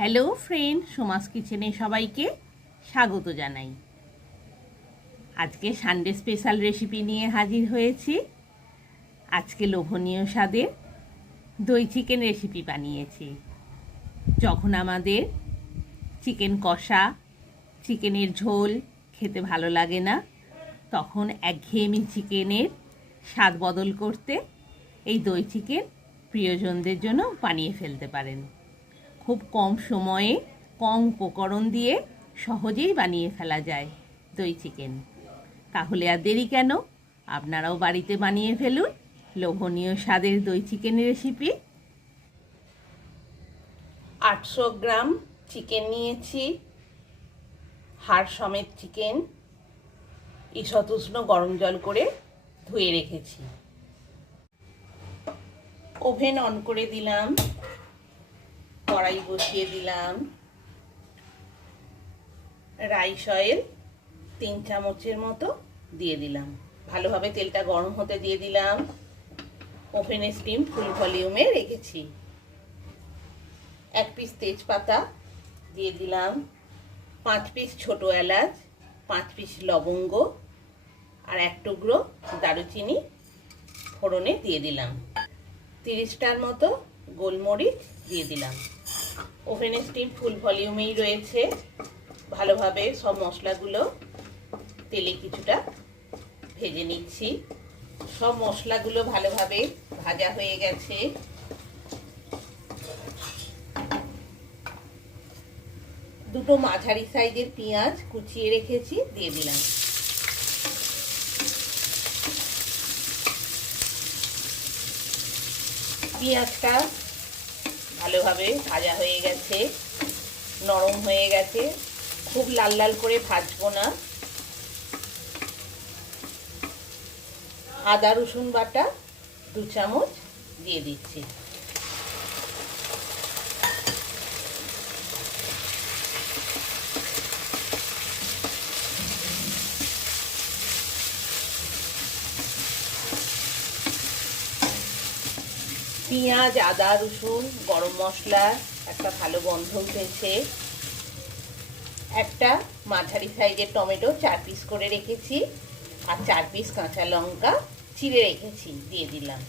Hello friend, Soma's কিচেনে সবাইকে স্বাগত জানাই। আজকে সানডে স্পেশাল রেসিপি নিয়ে হাজির হয়েছি। আজকে লোভনীয় স্বাদের দই চিকেন রেসিপি বানিয়েছি। যখন আমাদের চিকেন কষা, চিকেনের ঝোল খেতে ভালো লাগে না, তখন একঘেয়েমি চিকেনের স্বাদ বদল করতে এই দই চিকেন প্রিয়জনদের জন্য বানিয়ে ফেলতে পারেন। খুব কম সময়ে কম উপকরণ দিয়ে সহজেই বানিয়ে ফেলা যায় দই চিকেন। তাহলে আর দেরি কেন, আপনারাও বাড়িতে বানিয়ে ফেলুন লোভনীয় স্বাদের দই চিকেন রেসিপি। 800 গ্রাম চিকেন নিয়েছি, হাড় সমেত চিকেন। ঈষৎ উষ্ণ গরম জল করে ধুয়ে রেখেছি। ওভেন অন করে দিলাম, কড়াই বসিয়ে দিলাম, রাইস অয়েল 3 চামচের মতো দিয়ে দিলাম। ভালোভাবে তেলটা গরম হতে দিয়ে দিলাম। ওভেনের স্টিম ফুল ভলিউমে রেখেছি। 1 পিস তেজপাতা দিয়ে দিলাম, 5 পিস ছোট এলাচ, 5 পিস লবঙ্গ আর 1 টুকরো দারুচিনি ফোড়নে দিয়ে দিলাম। 30টার মতো গোলমরিচ দিয়ে দিলাম। ওভেনের স্টিম ফুল ভলিউমেই রয়েছে। ভালোভাবে সব মশলাগুলো তেলে কিছুটা ভেজে নিচ্ছি। সব মশলাগুলো ভালোভাবে ভাজা হয়ে গেছে। দুটো মাঝারি সাইজের পেঁয়াজ কুচিয়ে রেখেছি, দিয়ে দিলাম। পেঁয়াজটা ভালোভাবে ভাজা হয়ে গেছে, নরম হয়ে গেছে। খুব লাল লাল করে ভাজবো না। আদা রসুন বাটা 2 চামচ দিয়ে দিচ্ছি। পেঁয়াজ, আদা রসুন, গরম মশলা একটা ভালো গন্ধ উঠেছে। একটা মাঝারি সাইজের টমেটো 4 পিস করে রেখেছি আর 4 পিস কাঁচা লঙ্কা চিড়ে রেখেছি, দিয়ে দিলাম।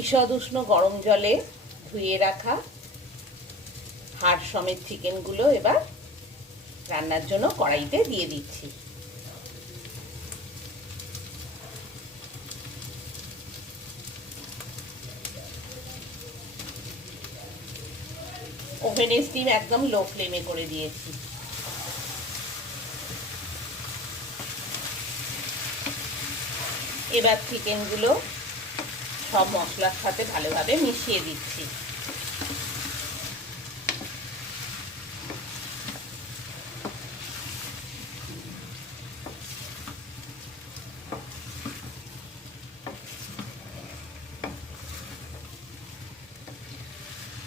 ঈষৎ উষ্ণ গরম জলে ধুয়ে রাখা হাড় সমেত চিকেনগুলো এবার রান্নার জন্য কড়াইতে দিয়ে দিচ্ছি। ওভেনের স্টিম একদম লো ফ্লেমে করে দিয়েছি। এবার চিকেনগুলো সব মশলার সাথে ভালোভাবে মিশিয়ে দিচ্ছি।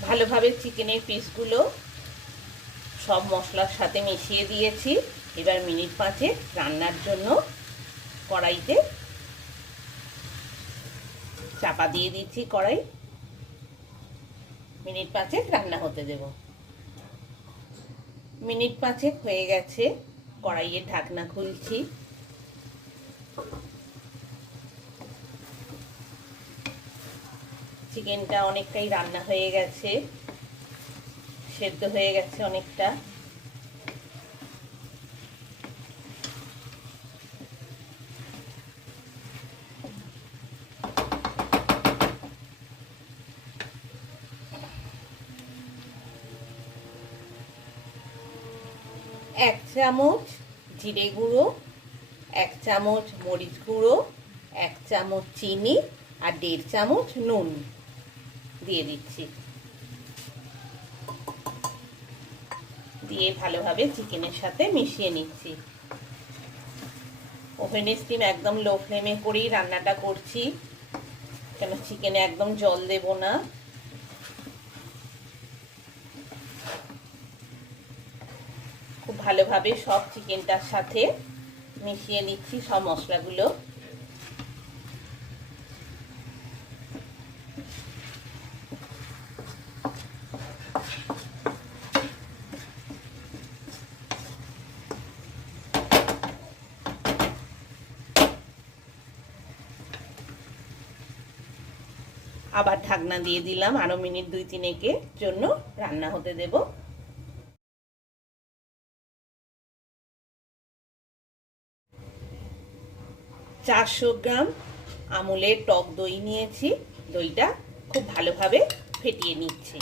ভালোভাবে চিকেনের পিসগুলো সব মশলার সাথে মিশিয়ে দিয়েছি। এবার মিনিট 5 রান্নার জন্য কড়াইতে চাপা দিয়ে দিচ্ছি। কড়াই মিনিট 5 রান্না হতে দেব। মিনিট 5 হয়ে গেছে, কড়াইয়ের ঢাকনা খুলছি। চিকেনটা অনেকটাই রান্না হয়ে গেছে, সেদ্ধ হয়ে গেছে অনেকটা। এক চামচ জিরে গুঁড়ো, 1 চামচ মরিচ গুঁড়ো, 1 চামচ চিনি আর 1.5 চামচ নুন দিয়ে দিচ্ছি। দিয়ে ভালোভাবে চিকেনের সাথে মিশিয়ে নিচ্ছি। ওভেনের স্টিম একদম লো ফ্লেমে করেই রান্নাটা করছি, কেন চিকেনে একদম জল দেব না। খুব ভালোভাবে সব চিকেনটার সাথে মিশিয়ে নিচ্ছি সব মশলাগুলো। আবার ঢাকনা দিয়ে দিলাম, আরো মিনিট 2-3 জন্য রান্না হতে দেব। চারশো গ্রাম আমুলের টক দই নিয়েছি। দইটা খুব ভালোভাবে ফেটিয়ে নিচ্ছি।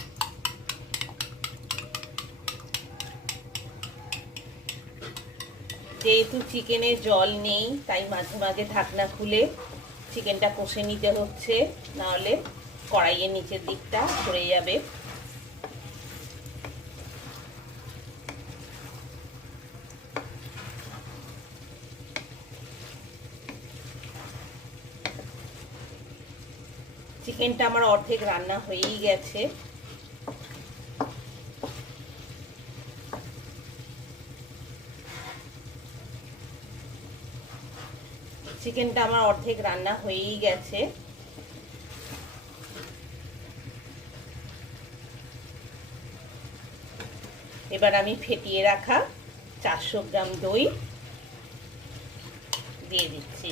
যেহেতু চিকেনে জল নেই, তাই মাঝে মাঝে ঢাকনা খুলে চিকেনটা কষে নিতে হচ্ছে, নাহলে কড়াইয়ের নিচের দিকটা ধরে যাবে। চিকেনটা আমার অর্ধেক রান্না হয়েই গেছে। চিকেনটা আমার অর্ধেক রান্না হয়েই গেছে। এবার আমি ফেটিয়ে রাখা 400 গ্রাম দই দিয়ে দিচ্ছি।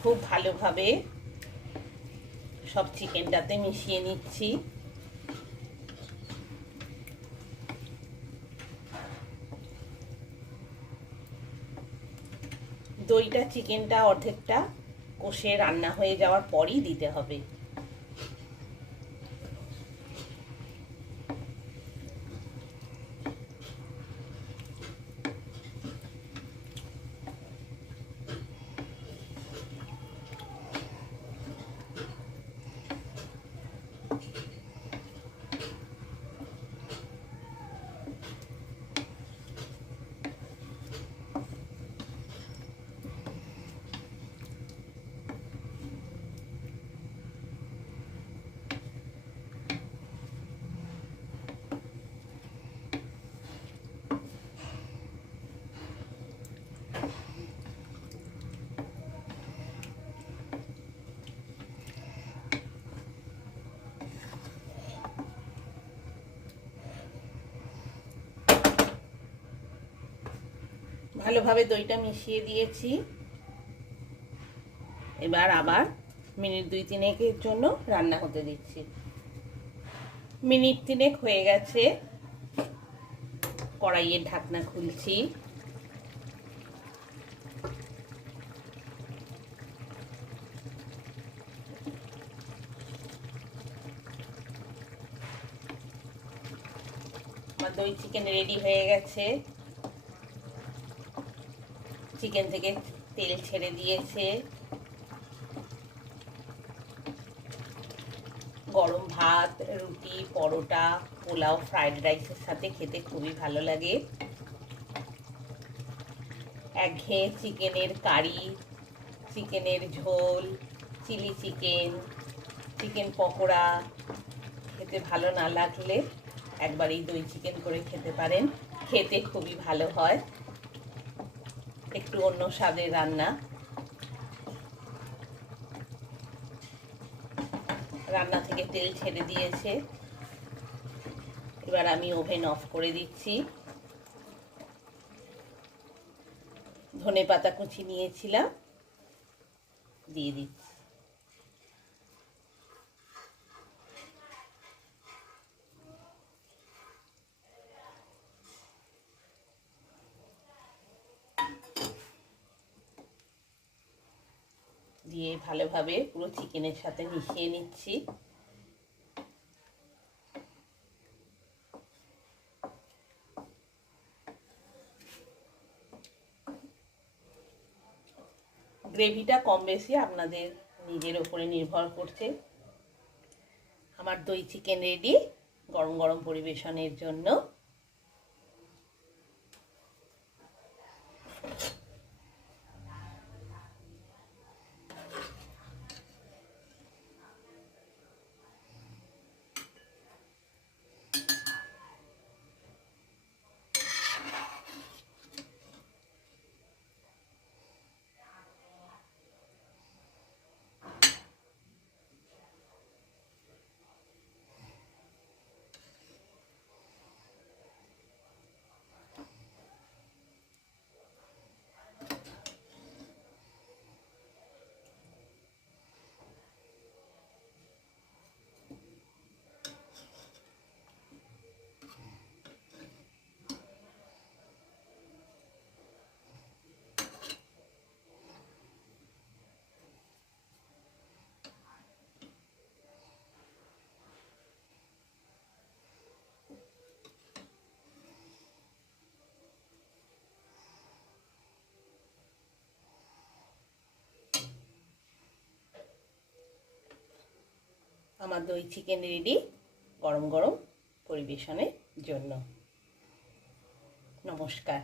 খুব ভালোভাবে সব চিকেনটাতে মিশিয়ে নিচ্ছি। দইটা চিকেনটা অর্ধেকটা কষে রান্না হয়ে যাওয়ার পরই দিতে হবে। ভালোভাবে দইটা মিশিয়ে দিয়েছি। এবার আবার মিনিট 2-3 জন্য রান্না হতে দিচ্ছি। মিনিট 3 হয়ে গেছে। কড়াইয়ের ঢাকনা খুলছি। আমার দই চিকেন রেডি হয়ে গেছে। চিকেন থেকে তেল ছেড়ে দিয়েছে। গরম ভাত, রুটি, পরোটা, পোলাও, ফ্রাইড রাইসের সাথে খেতে খুবই ভালো লাগে। একঘেয়ে চিকেনের কারি, চিকেনের ঝোল, চিলি চিকেন, চিকেন পকোড়া খেতে ভালো না লাগলে একবার এই দই চিকেন করে খেতে পারেন। খেতে খুবই ভালো হয়। একটু অন্য স্বাদের রান্না। রান্না থেকে তেল ছেড়ে দিয়েছে। এবার আমি ওভেন অফ করে দিচ্ছি। ধনেপাতা কুচি নিয়েছিলাম, দিয়ে দিচ্ছি। দিয়ে ভালোভাবে পুরো চিকেনের সাথে মিশিয়ে নিচ্ছি। গ্রেভিটা কম বেশি আপনাদের নিজের উপরে নির্ভর করছে। আমার দই চিকেন রেডি গরম গরম পরিবেশনের জন্য। আমার দই চিকেন রেডি গরম গরম পরিবেশনের জন্য। নমস্কার।